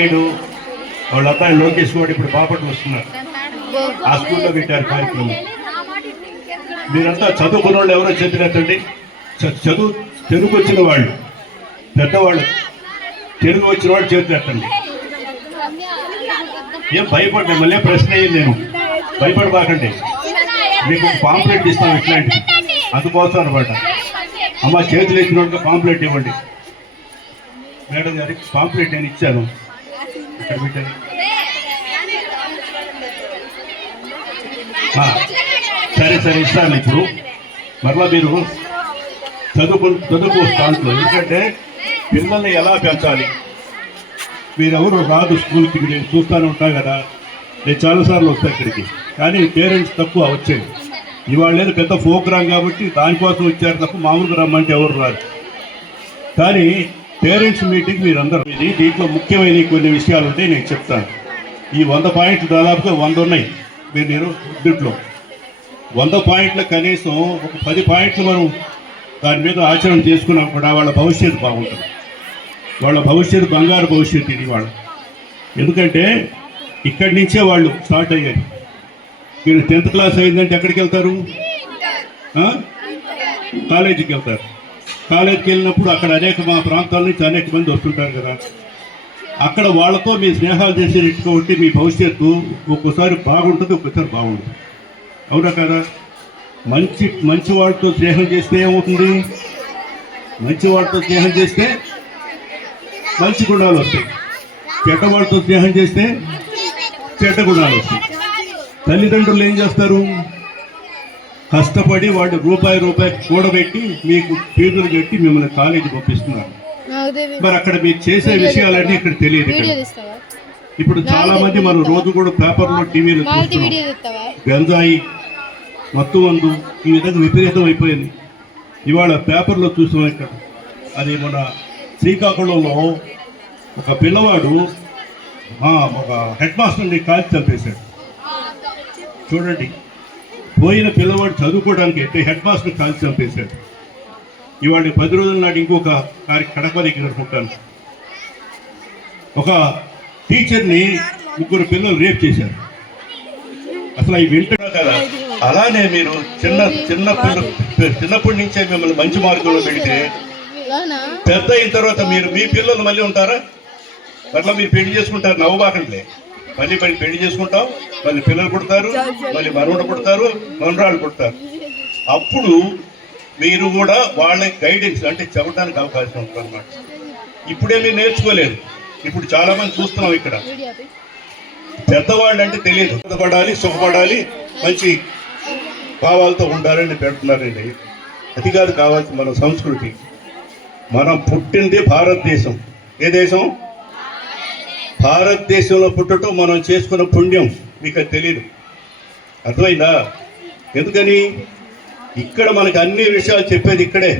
నాయుడు వాళ్ళ అబ్బాయి లోకేష్ కూడా ఇప్పుడు బాపట్ల వస్తున్నారు. ఆ స్కూల్లో పెట్టారు కార్యక్రమం. మీరంతా చదువుకున్న వాళ్ళు ఎవరో చెప్పినట్టండి. తెలుగు వచ్చిన వాళ్ళు పెద్దవాళ్ళు, తెలుగు వచ్చిన వాళ్ళు చేతులెత్తండి. ఏం భయపడ్డా, మళ్ళీ ప్రశ్న అయ్యింది. నేను భయపడబాకండి, మీకు పాంప్లెట్ ఇస్తాం ఇట్లాంటివి, అందుకోసం అనమాట. అమ్మ చేతులు ఎత్తినోడుగా పాంప్లెట్ ఇవ్వండి. మేడం గారికి పాంప్లెట్ నేను ఇచ్చాను, అక్కడ పెట్టండి. సరే ఇస్తాను. ఇప్పుడు మరలా మీరు చదువు దాంట్లో, ఎందుకంటే పిల్లల్ని ఎలా పెంచాలి, మీరెవరు రాదు స్కూల్కి, నేను చూస్తూనే ఉంటాను కదా, నేను చాలాసార్లు వస్తాను ఇక్కడికి, కానీ పేరెంట్స్ తక్కువ వచ్చేది. ఇవాళ లేదు పెద్ద ప్రోగ్రాం కాబట్టి దానికోసం వచ్చారు తప్ప మామూలుగా రమ్మంటే ఎవరు రాదు. కానీ పేరెంట్స్ మీటింగ్ మీరందరూ, దీంట్లో ముఖ్యమైన కొన్ని విషయాలు ఉంటాయి, నేను చెప్తాను. ఈ 100 పాయింట్లు దాదాపుగా 100 ఉన్నాయి. మీరు దీంట్లో 100 పాయింట్లు కనీసం ఒక 10 పాయింట్లు మనం దాని మీద ఆచరణ చేసుకున్నా కూడా వాళ్ళ భవిష్యత్తు బాగుంటుంది. వాళ్ళ భవిష్యత్తు బంగారు భవిష్యత్తు ఇది వాళ్ళ. ఎందుకంటే ఇక్కడి నుంచే వాళ్ళు స్టార్ట్ అయ్యారు. మీరు 10th క్లాస్ అయిందంటే ఎక్కడికి వెళ్తారు? కాలేజీకి వెళ్తారు. కాలేజీకి వెళ్ళినప్పుడు అక్కడ మా ప్రాంతాల నుంచి అనేక మంది వస్తుంటారు కదా, అక్కడ వాళ్ళతో మీ స్నేహాలు చేసేటట్టు కాబట్టి మీ భవిష్యత్తు ఒక్కోసారి బాగుంటుంది, ఒక్కోసారి బాగుంటుంది. అవునా కదా? మంచి వాళ్ళతో స్నేహం చేస్తే ఏమవుతుంది? మంచి వాళ్ళతో స్నేహం చేస్తే మంచి గుణాలు వస్తాయి, చెడ్డ వాళ్ళతో స్నేహం చేస్తే చెడ్డ గుణాలు వస్తాయి. తల్లిదండ్రులు ఏం చేస్తారు? కష్టపడి వాళ్ళు రూపాయి కూడబెట్టి మీకు ఫీజులు కట్టి మిమ్మల్ని కాలేజీ పంపిస్తున్నారు. మరి అక్కడ మీరు చేసే విషయాలన్నీ ఇక్కడ తెలియదు. ఇప్పుడు చాలా మంది మనం రోజు కూడా పేపర్లో టీవీలో చూస్తున్నాం, గంజాయి, మత్తు మందు ఈ విధంగా విపరీతం అయిపోయింది. ఇవాళ పేపర్లో చూసాం ఇక్కడ, అది మన శ్రీకాకుళంలో ఒక పిల్లవాడు ఒక హెడ్ మాస్టర్ని కాల్చి చంపేశాడు. చూడండి, పోయిన పిల్లవాడు చదువుకోవడానికి అయితే హెడ్ మాస్టర్ కాల్చి చంపేశాడు. ఇవాళ 10 రోజుల నాడు ఇంకొక కడప దగ్గర అనుకుంటాను, ఒక టీచర్ని 3 పిల్లలు రేప్ చేశారు. అసలు అవి వింటున్నా కదా. అలానే మీరు చిన్నప్పటి నుంచే మిమ్మల్ని మంచి మార్గంలో పెడితే పెద్ద అయిన తర్వాత మీ పిల్లలు మళ్ళీ ఉంటారా? అట్లా మీరు పెళ్లి చేసుకుంటారు, నవ్వుబాకండి. మళ్ళీ పెళ్లి చేసుకుంటాం, మళ్ళీ పిల్లలు పుడతారు, మళ్ళీ మనవడు పుడతారు, మనరాళ్ళు పుడతారు. అప్పుడు మీరు కూడా వాళ్ళ గైడెన్స్ అంటే చెప్పడానికి అవకాశం ఉంటుంది అన్నమాట. ఇప్పుడే మీరు నేర్చుకోలేదు. ఇప్పుడు చాలా మంది చూస్తున్నాం ఇక్కడ, పెద్దవాళ్ళు అంటే తెలియదు, బాధపడాలి, సుఖపడాలి, మంచి భావాలతో ఉండాలని పెడుతున్నారండి. అది కాదు కావాల్సి మన సంస్కృతి. మనం పుట్టింది భారతదేశం. ఏ దేశం? భారతదేశంలో పుట్టడం మనం చేసుకున్న పుణ్యం. మీకు అది తెలియదు, అర్థమైందా? ఎందుకని ఇక్కడ మనకి అన్ని విషయాలు చెప్పేది ఇక్కడే.